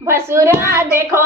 भसुरा देखो,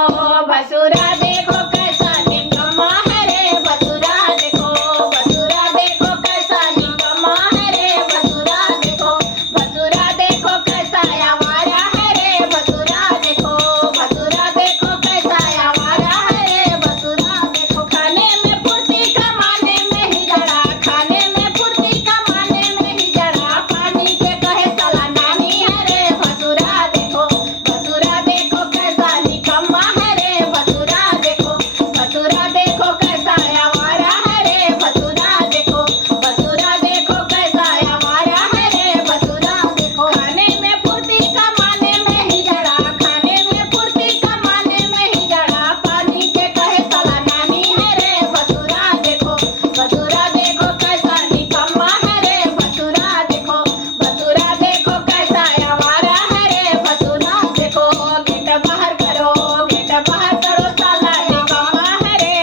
भसुरा देखो कैसा निकम्मा है रे। भसुरा देखो, भसुरा देखो कैसा निकम्मा है रे। भसुरा देखो, भसुरा देखो कैसा आवारा है रे। भसुरा देखो, भसुरा देखो कैसा आवारा है रे। भसुरा देखो, खाने में फुर्ती कमाने में ही जड़ा, खाने में फुर्ती कमाने में ही जड़ा, पानी के कहे साला नानी है रे। भसुरा देखो, भसुरा देखो कैसा निकम्मा है रे। भसुरा देखो, भसुरा देखो कैसा आवारा है रे। भसुरा देखो, भसुरा देखो कैसा आवारा है रे। भसुरा देखो, खाने में फुर्ती कमाने में ही जड़ा, खाने में फुर्ती कमाने में ही जड़ा, पानी के कहे साला नानी है रे। भसुरा देखो, भसुरा देखो कैसा निकम्मा है रे। भसुरा देखो, भसुरा देखो कैसा आवारा है रे। भसुरा देखो, गेट बाहर करो, गेट बाहर करो साला निकम्मा है रे।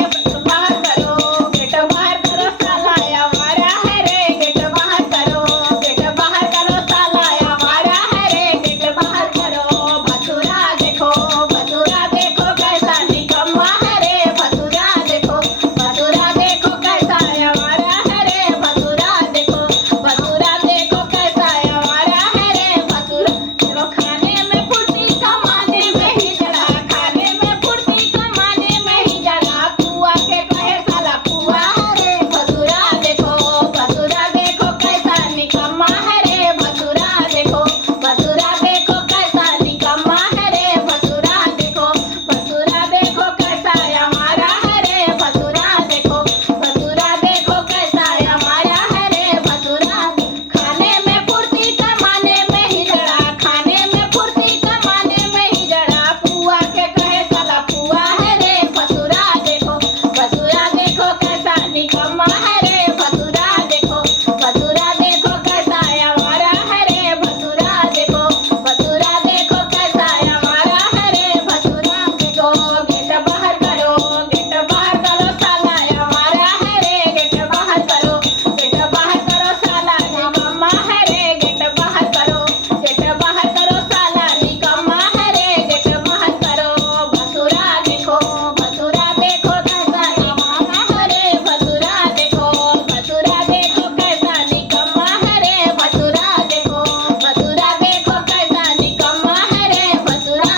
बाहर करो, गेट बाहर करो साला आवारा है रे। गेट बाहर करो, गेट बाहर करो साला आवारा है रे। गेट बाहर करो। भसुरा देखो, भसुरा देखो कैसा निकम्मा है रे। भसुरा देखो, भसुरा देखो कैसा आवारा है रे। भसुरा देखो, भसुरा देखो कैसा आवारा है रे। भसुरा देखो, खाने में फुर्ती कमाने में ही जड़ा, खाने में फुर्ती कमाने में ही जड़ा, पुआ के कहे साला पुआ है रे। भसुरा देखो, भसुरा देखो कैसा निकम्मा है रे। भसुरा देखो, भसुरा देखो कैसा निकम्मा है रे। भसुरा देखो, भसुरा देखो कैसा आवारा है रे। भसुरा देखो, भसुरा देखो कैसा आवारा है रे। भसुरा खाने में फुर्ती कमाने में ही जड़ा, खाने में फुर्ती कमाने में ही जड़ा, पुआ के कहे साला पुआ है रे। भसुरा देखो, भसुरा देखो कैसा निकम्मा है रे। भसुरा देखो, भसुरा देखो कैसा आवारा है रे। भसुरा देखो, भसुरा देखो कैसा आवारा है रे। भसुरा देखो, गेट बाहर करो, गेट बाहर करो साला आवारा है रे। गेट बाहर करो, गेट बाहर करो साला निकम्मा है रे। गेट बाहर करो, गेट बाहर करो साला निकम्मा है रे। गेट बाहर करो। भसुरा देखो, भसुरा देखो कैसा आवारा है रे। भसुरा देखो, भसुरा देखो कैसा निकम्मा है रे। भसुरा देखो, भसुरा देखो कैसा निकम्मा है रे। भसुरा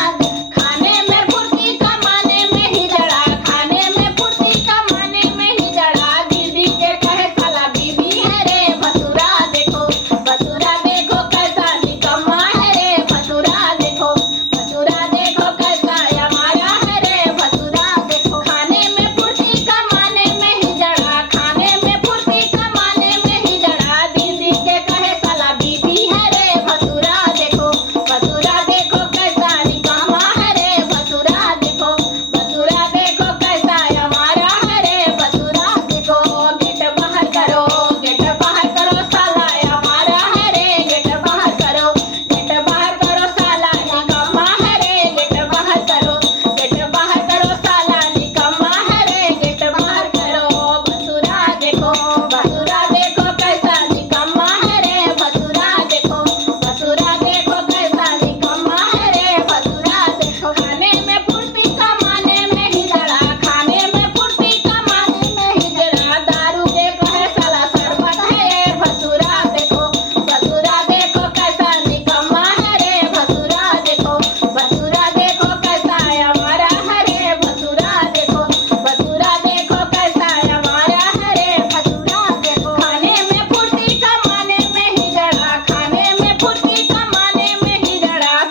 खाने में फुर्ती कमाने में ही जड़ा, खाने में फुर्ती कमाने में ही जड़ा, दीदी के कहे साला बीबी है रे। भसुरा देखो, भसुरा देखो कैसा निकम्मा है रे। भसुरा देखो, भसुरा देखो कैसा आवारा है रे। भसुरा देखो, खाने में फुर्ती कमाने में ही जड़ा, खाने में फुर्ती कमाने में ही जड़ा, दीदी के कहे साला बीबी है रे। भसुरा देखो, भसुरा देखो कैसा निकम्मा है रे। भसुरा देखो, भसुरा देखो कैसा आवारा है रे। भसुरा देखो, गेट बाहर करो, गेट बाहर करो साला आवारा है रे। गेट बाहर करो, गेट बाहर करो साला निकम्मा है रे। गेट बाहर करो, गेट बाहर करो साला निकम्मा है रे। गेट बाहर करो। भसुरा देखो, भसुरा देखो कैसा निकम्मा है रे। भसुरा देखो, भसुरा देखो कैसा निकम्मा है रे। भसुरा देखो, खाने में फुर्ती कमाने में ही जड़ा, खाने में फुर्ती कमाने में ही जड़ा, दारू के कहे साला शरबत है रे। भसुरा देखो, भसुरा देखो कैसा निकम्मा है रे। भसुरा देखो, भसुरा देखो कैसा आवारा है रे। भसुरा देखो, भसुरा देखो कैसा आवारा है रे। भसुरा देखो, खाने में फुर्ती कमाने में ही जड़ा, खाने में फुर्ती कमाने में ही जड़ा,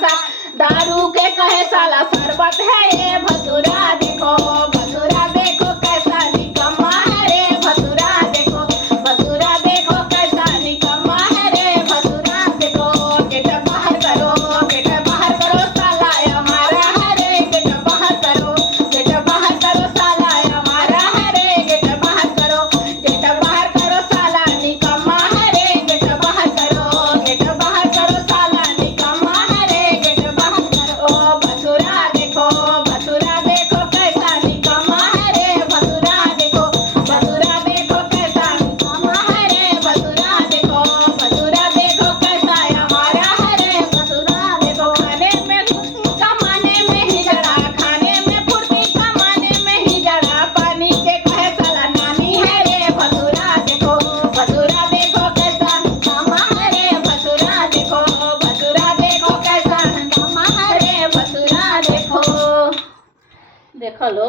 दारू के कहे साला शरबत है रे। भसुरा देखो, भसुरा देखो कैसा निकम्मा है रे। भसुरा देखो, भसुरा देखो कैसा निकम्मा है रे। भसुरा देखो, गेट बाहर करो, गेट बाहर करो साला आवारा है रे। गेट बाहर करो, गेट बाहर करो साला आवारा है रे। गेट बाहर करो, गेट बाहर करो साला निकम्मा है रे। गेट बाहर करो, गेट बाहर करो साला निकम्मा है रे। गेट बाहर करो। भसुरा देखो, देखो लो।